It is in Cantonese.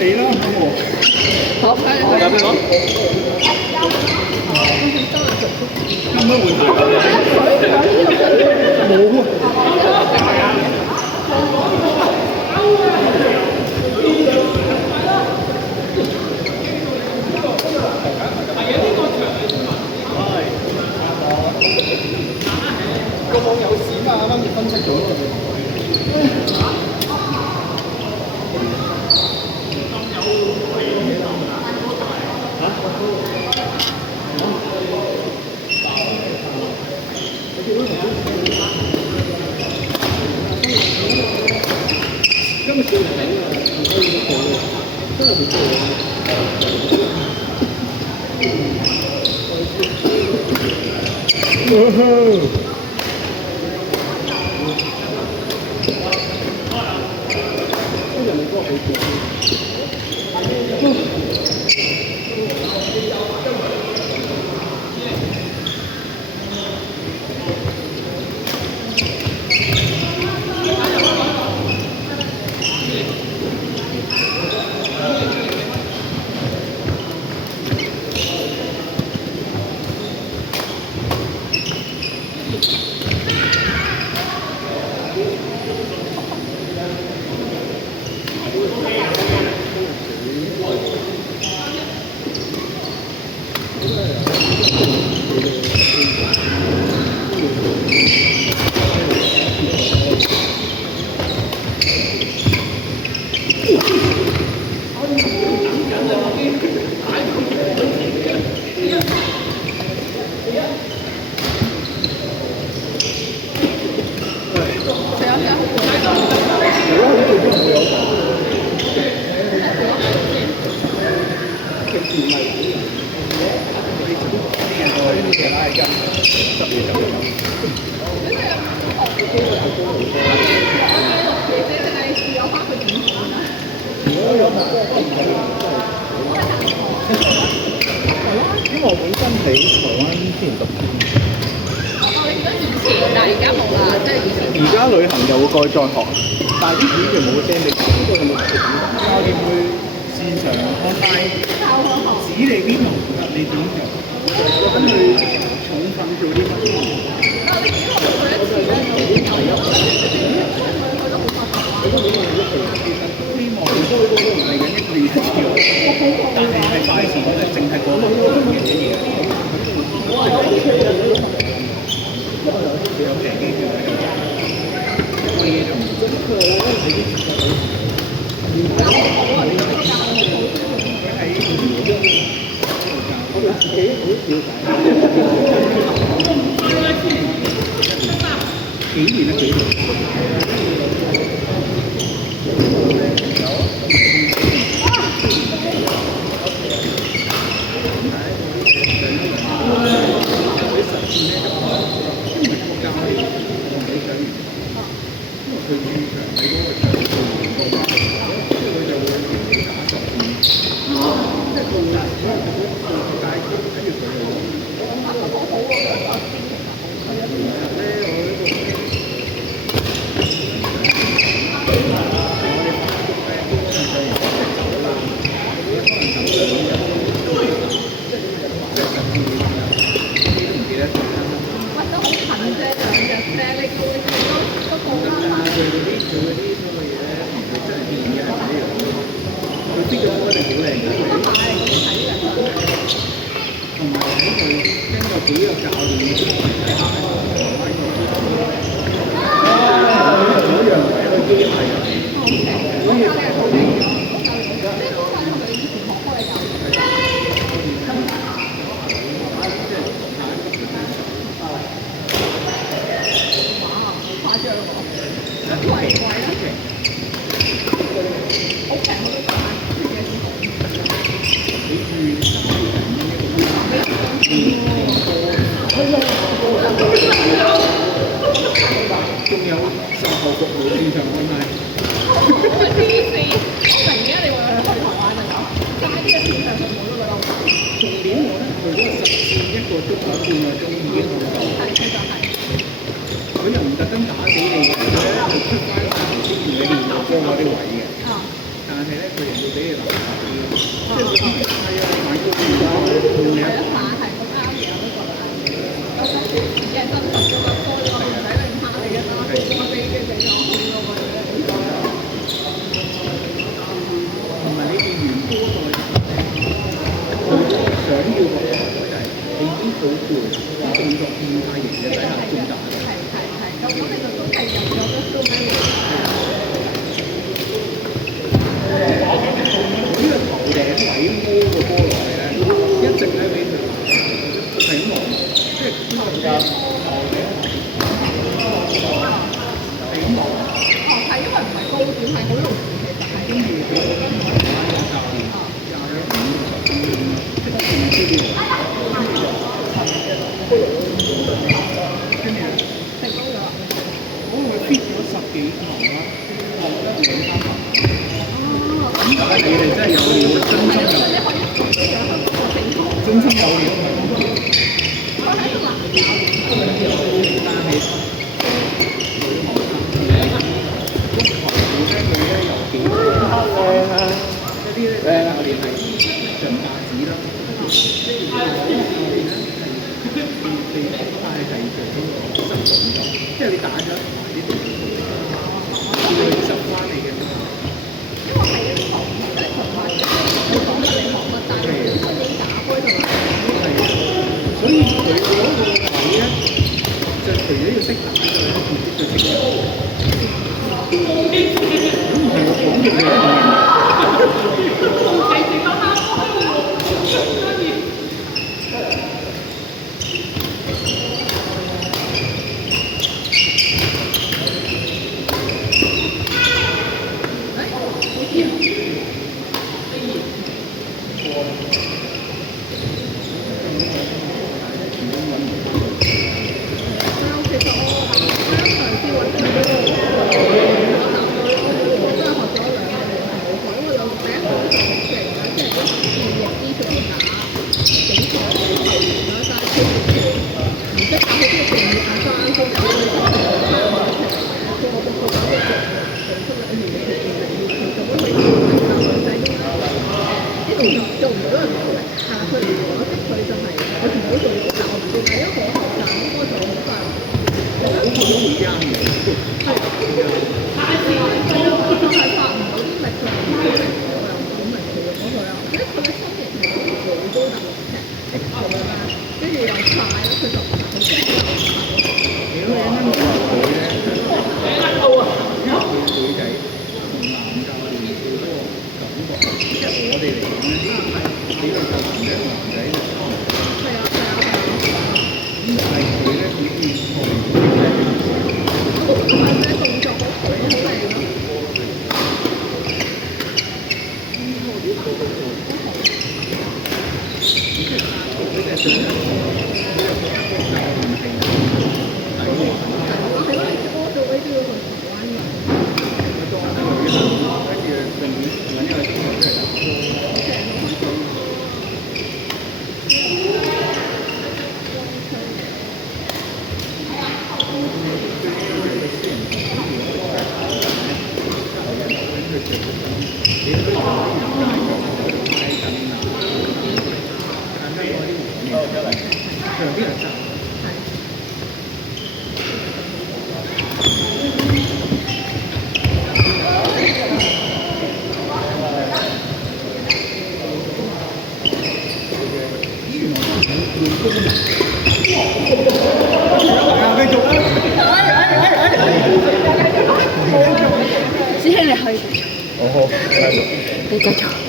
你啦，好冇？好，交俾我。可唔可以換鞋冇啊！個網有事嘛，啱啱分析咗。今日最頂啊！真係唔錯喎。因為我本身喺台灣之前讀。哦，你讀咗以前，但係而家冇啦，即係以前。而家旅行又會過去再學，但係啲片全部會 send 俾我，呢個係錄片。教練會線上online指你邊度唔得，你點做？跟住重訓做啲乜？但係你只學過一次咧，你有咗佢都冇發覺。希望都嚟緊1個月一次，但係快時我哋淨係過6個月嘅嘢。有平機票喺度，乜嘢就唔準確啦。佢喺我哋自己好了解。幾年啊？幾年？係咧佢又要俾你留下啲，即係係啊買高啲啦，換你係啊，買係好啱嘅，我都覺得係。有陣時嘅真實嘅話，多咗唔使零下嚟嘅啦，我哋嘅地方好多嘅。同埋你見完嗰個佢想要嘅就係你已經好攰，動作變態型嘅底下仲打。咁我哋就都係入咗個 show 咩喎？呢個頭頂位摸個波落嚟咧，一直咧俾佢頂落，即係頭頂頂落。哦，係因為唔係高點，係好容易其實係。跟住佢教練教咗5、10分鐘啦，即係唔知點。跟住成功咗啦！我會 fit 咗10幾堂啦，學得2、3堂。咁但係你哋真係有料，真心有料，真心有料。佢係一個男教練，但係女學生咧，足球咧佢咧有幾個一啲咧教練係上架子啦，即係教練咧係快係做嗰個失動作，即係你打咗一排啲動作，要去執翻你嘅。因為係一啲學即係同埋佢講得你學乜，但係你自己打開同埋。係，所以佢嗰個位咧，就除咗要識打之外咧，仲必須識做。咁唔係我講嘅嘢。師兄你可以繼續，你繼續。